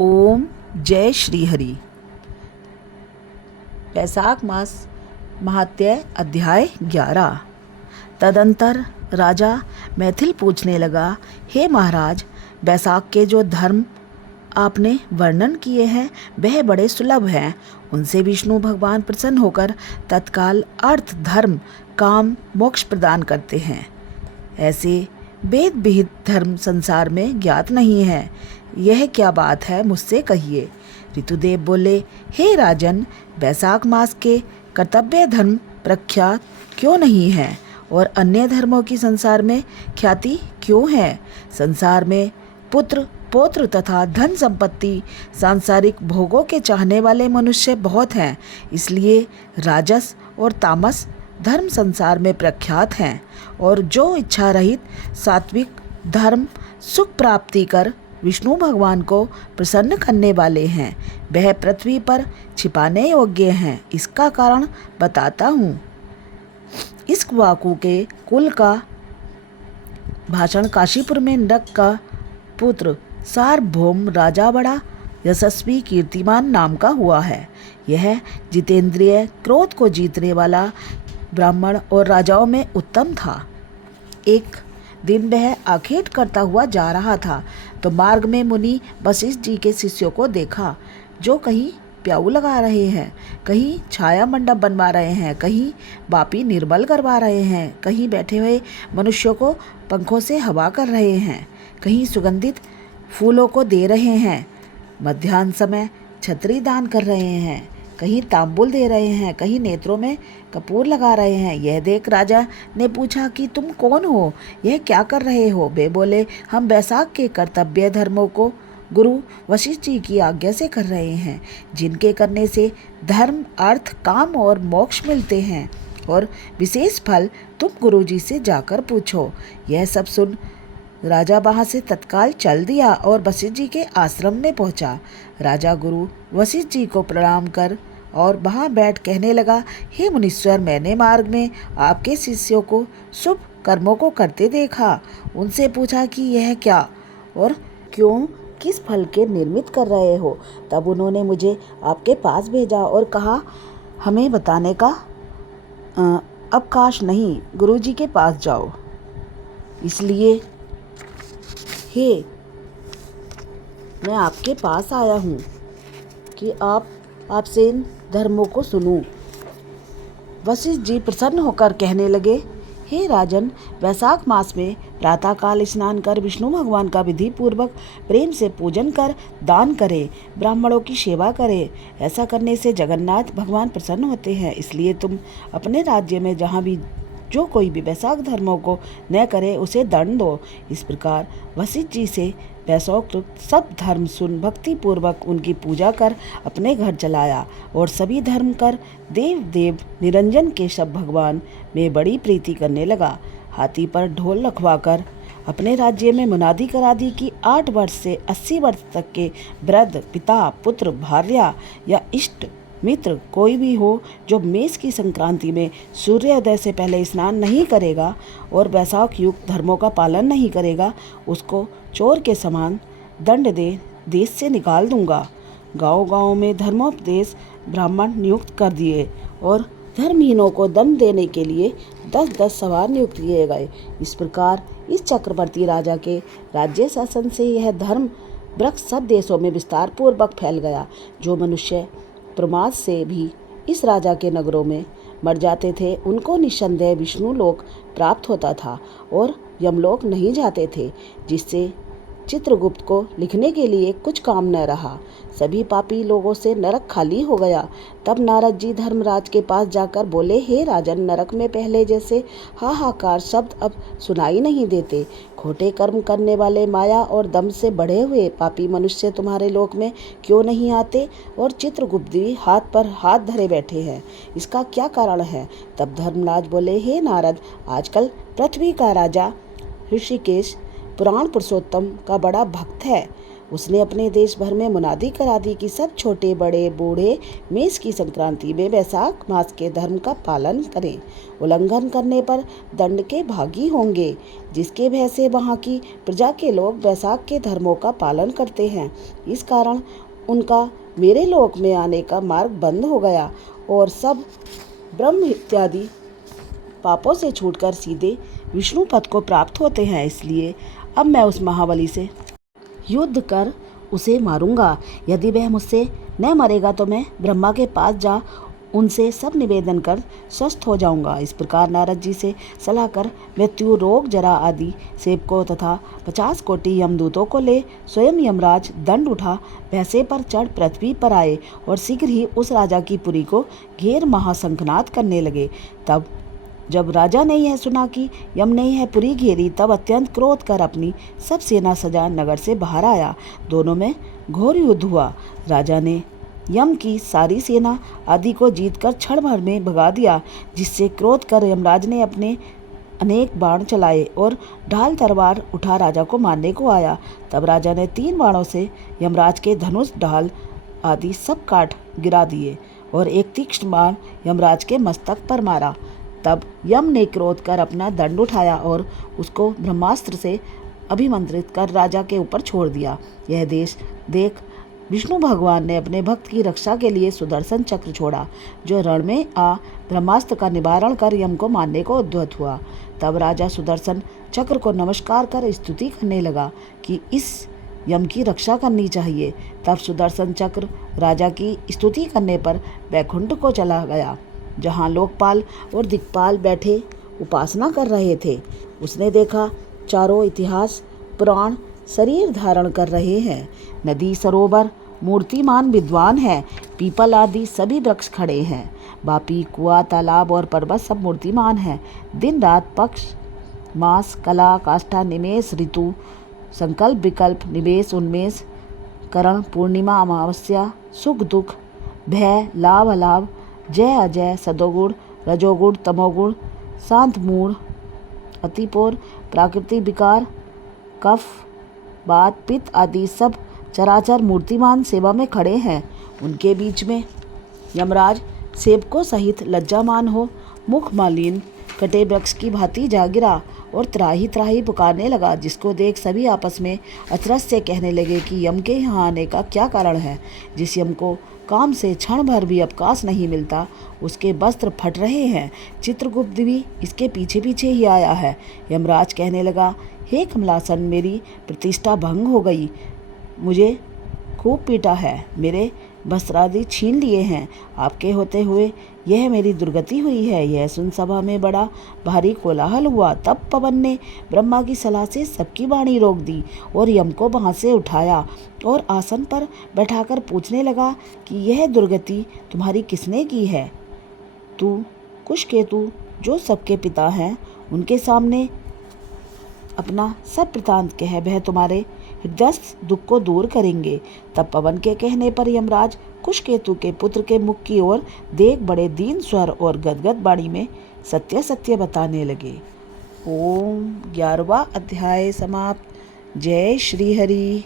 ओम जय श्री हरि। वैशाख मास महात्म्य अध्याय 11। तदंतर राजा मैथिल पूछने लगा, हे महाराज, वैशाख के जो धर्म आपने वर्णन किए हैं वह बड़े सुलभ हैं। उनसे विष्णु भगवान प्रसन्न होकर तत्काल अर्थ, धर्म, काम, मोक्ष प्रदान करते हैं। ऐसे वेद विहित धर्म संसार में ज्ञात नहीं है। यह क्या बात है, मुझसे कहिए। ऋतुदेव बोले, हे राजन, वैशाख मास के कर्तव्य धर्म प्रख्यात क्यों नहीं है और अन्य धर्मों की संसार में ख्याति क्यों है? संसार में पुत्र, पौत्र तथा धन संपत्ति, सांसारिक भोगों के चाहने वाले मनुष्य बहुत हैं। इसलिए राजस और तामस धर्म संसार में प्रख्यात हैं और जो इच्छा रहित सात्विक धर्म सुख प्राप्ति कर विष्णु भगवान को प्रसन्न करने वाले हैं, वह पृथ्वी पर छिपाने योग्य हैं। इसका कारण बताता हूँ। इक्ष्वाकु के कुल का भाषण काशीपुर में नरक का पुत्र सार्वभौम राजा बड़ा यशस्वी कीर्तिमान नाम का हुआ है। यह जितेंद्रिय, क्रोध को जीतने वाला ब्राह्मण और राजाओं में उत्तम था। एक दिन वह आखेट करता हुआ जा रहा था तो मार्ग में मुनि वशिष्ठ जी के शिष्यों को देखा, जो कहीं प्याऊ लगा रहे हैं, कहीं छाया मंडप बनवा रहे हैं, कहीं बापी निर्मल करवा रहे हैं, कहीं बैठे हुए मनुष्यों को पंखों से हवा कर रहे हैं, कहीं सुगंधित फूलों को दे रहे हैं, मध्याह्न समय छतरी दान कर रहे हैं, कहीं तांबुल दे रहे हैं, कहीं नेत्रों में कपूर लगा रहे हैं। यह देख राजा ने पूछा कि तुम कौन हो, यह क्या कर रहे हो? वे बोले, हम वैशाख के कर्तव्य धर्मों को गुरु वशिष्ठ जी की आज्ञा से कर रहे हैं, जिनके करने से धर्म, अर्थ, काम और मोक्ष मिलते हैं और विशेष फल तुम गुरु जी से जाकर पूछो। यह सब सुन राजा वहाँ से तत्काल चल दिया और वशिष्ठ जी के आश्रम में पहुँचा। राजा गुरु वशिष्ठ जी को प्रणाम कर और वहाँ बैठ कहने लगा, हे मुनीश्वर, मैंने मार्ग में आपके शिष्यों को शुभ कर्मों को करते देखा। उनसे पूछा कि यह क्या और क्यों, किस फल के निर्मित कर रहे हो। तब उन्होंने मुझे आपके पास भेजा और कहा, हमें बताने का अवकाश नहीं, गुरु जी के पास जाओ। इसलिए हे मैं आपके पास आया हूँ कि आपसे इन धर्मों को सुनूं। वशिष्ठ जी प्रसन्न होकर कहने लगे, हे राजन, वैशाख मास में प्रातःकाल स्नान कर विष्णु भगवान का विधि पूर्वक प्रेम से पूजन कर दान करे, ब्राह्मणों की सेवा करे। ऐसा करने से जगन्नाथ भगवान प्रसन्न होते हैं। इसलिए तुम अपने राज्य में जहाँ भी जो कोई भी वैशाख धर्मों को न करे उसे दंड दो। इस प्रकार वशिष्ठ जी से वैशोक्त सब धर्म सुन भक्ति पूर्वक उनकी पूजा कर अपने घर चलाया और सभी धर्म कर देव देव निरंजन केशव भगवान में बड़ी प्रीति करने लगा। हाथी पर ढोल रखवाकर अपने राज्य में मुनादी करा दी कि 8 वर्ष से 80 वर्ष तक के वृद्ध, पिता, पुत्र, भार्या या इष्ट मित्र कोई भी हो जो मेष की संक्रांति में सूर्योदय से पहले स्नान नहीं करेगा और वैशाख युक्त धर्मों का पालन नहीं करेगा, उसको चोर के समान दंड दे देश से निकाल दूंगा। गांव-गांव में धर्मोपदेश ब्राह्मण नियुक्त कर दिए और धर्महीनों को दंड देने के लिए 10-10 सवार नियुक्त किए गए। इस प्रकार इस चक्रवर्ती राजा के राज्य शासन से यह धर्म वृक्ष सब देशों में विस्तार पूर्वक फैल गया। जो मनुष्य प्रमाद से भी इस राजा के नगरों में मर जाते थे, उनको निस्संदेह विष्णु लोक प्राप्त होता था और यमलोक नहीं जाते थे, जिससे चित्रगुप्त को लिखने के लिए कुछ काम न रहा। सभी पापी लोगों से नरक खाली हो गया। तब नारद जी धर्मराज के पास जाकर बोले, हे राजन, नरक में पहले जैसे हाहाकार शब्द अब सुनाई नहीं देते। खोटे कर्म करने वाले, माया और दम से बढ़े हुए पापी मनुष्य तुम्हारे लोक में क्यों नहीं आते और चित्रगुप्त भी हाथ पर हाथ धरे बैठे हैं। इसका क्या कारण है? तब धर्मराज बोले, हे नारद, आजकल पृथ्वी का राजा ऋषिकेश पुराण पुरुषोत्तम का बड़ा भक्त है। उसने अपने देश भर में मुनादी करा दी कि सब छोटे बड़े बूढ़े मेष की संक्रांति में वैशाख मास के धर्म का पालन करें। उल्लंघन करने पर दंड के भागी होंगे। जिसके भय से वहाँ की प्रजा के लोग वैशाख के धर्मों का पालन करते हैं। इस कारण उनका मेरे लोक में आने का मार्ग बंद हो गया और सब ब्रह्म इत्यादि पापों से छूटकर सीधे विष्णु पद को प्राप्त होते हैं। इसलिए अब मैं उस महाबली से युद्ध कर उसे मारूंगा। यदि वह मुझसे न मरेगा तो मैं ब्रह्मा के पास जा उनसे सब निवेदन कर स्वस्थ हो जाऊंगा। इस प्रकार नारद जी से सलाह कर मृत्यु रोग जरा आदि सेवकों तथा 50 कोटि यमदूतों को ले स्वयं यमराज दंड उठा भैंसे पर चढ़ पृथ्वी पर आए और शीघ्र ही उस राजा की पुरी को घेर महाशंखनाद करने लगे। तब जब राजा ने यह सुना कि यम ने यह पुरी घेरी, तब अत्यंत क्रोध कर अपनी सब सेना सजा नगर से बाहर आया। दोनों में घोर युद्ध हुआ। राजा ने यम की सारी सेना आदि को जीतकर क्षण भर में भगा दिया, जिससे क्रोध कर यमराज ने अपने अनेक बाण चलाए और ढाल तलवार उठा राजा को मारने को आया। तब राजा ने 3 बाणों से यमराज के धनुष ढाल आदि सब काट गिरा दिए और एक तीक्ष्ण बाण यमराज के मस्तक पर मारा। तब यम ने क्रोध कर अपना दंड उठाया और उसको ब्रह्मास्त्र से अभिमंत्रित कर राजा के ऊपर छोड़ दिया। यह देश देख विष्णु भगवान ने अपने भक्त की रक्षा के लिए सुदर्शन चक्र छोड़ा, जो रण में आ ब्रह्मास्त्र का निवारण कर यम को मारने को उद्यत हुआ। तब राजा सुदर्शन चक्र को नमस्कार कर स्तुति करने लगा कि इस यम की रक्षा करनी चाहिए। तब सुदर्शन चक्र राजा की स्तुति करने पर वैकुंठ को चला गया, जहाँ लोकपाल और दिक्पाल बैठे उपासना कर रहे थे। उसने देखा चारों इतिहास पुराण शरीर धारण कर रहे हैं। नदी सरोवर मूर्तिमान विद्वान है। पीपल आदि सभी वृक्ष खड़े हैं। बापी कुआं तालाब और पर्वत सब मूर्तिमान हैं। दिन रात पक्ष मास कला काष्ठा निमेष ऋतु संकल्प विकल्प निवेश उन्मेष करण पूर्णिमा अमावस्या सुख दुख भय लाभ अलाभ जय अजय सदोगुण रजोगुण तमोगुण शांत मूढ़ अतिपोर प्राकृतिक विकार कफ बात पित्त आदि सब चराचर मूर्तिमान सेवा में खड़े हैं। उनके बीच में यमराज सेवकों सहित लज्जामान हो मुख मालिन कटे वृक्ष की भांति जा गिरा और त्राही त्राही पुकारने लगा, जिसको देख सभी आपस में अचरज से कहने लगे कि यम के यहाँ आने का क्या कारण है। जिस यम को काम से क्षण भर भी अवकाश नहीं मिलता, उसके वस्त्र फट रहे हैं। चित्रगुप्त भी इसके पीछे पीछे ही आया है। यमराज कहने लगा, हे कमलासन, मेरी प्रतिष्ठा भंग हो गई, मुझे खूब पीटा है, मेरे वस्त्रादि छीन लिए हैं। आपके होते हुए यह मेरी दुर्गति हुई है। यह सुन सभा में बड़ा भारी कोलाहल हुआ। तब पवन ने ब्रह्मा की सलाह से सबकी वाणी रोक दी और यम को वहाँ से उठाया और आसन पर बैठाकर पूछने लगा कि यह दुर्गति तुम्हारी किसने की है। तू कुशकेतु जो सबके पिता हैं, उनके सामने अपना सब वृतांत कह, वह तुम्हारे हृदयस्थ दुख को दूर करेंगे। तब पवन के कहने पर यमराज कुशकेतु के पुत्र के मुख की ओर देख बड़े दीन स्वर और गदगद वाणी में सत्य सत्य बताने लगे। ओम 11वां अध्याय समाप्त। जय श्री हरि।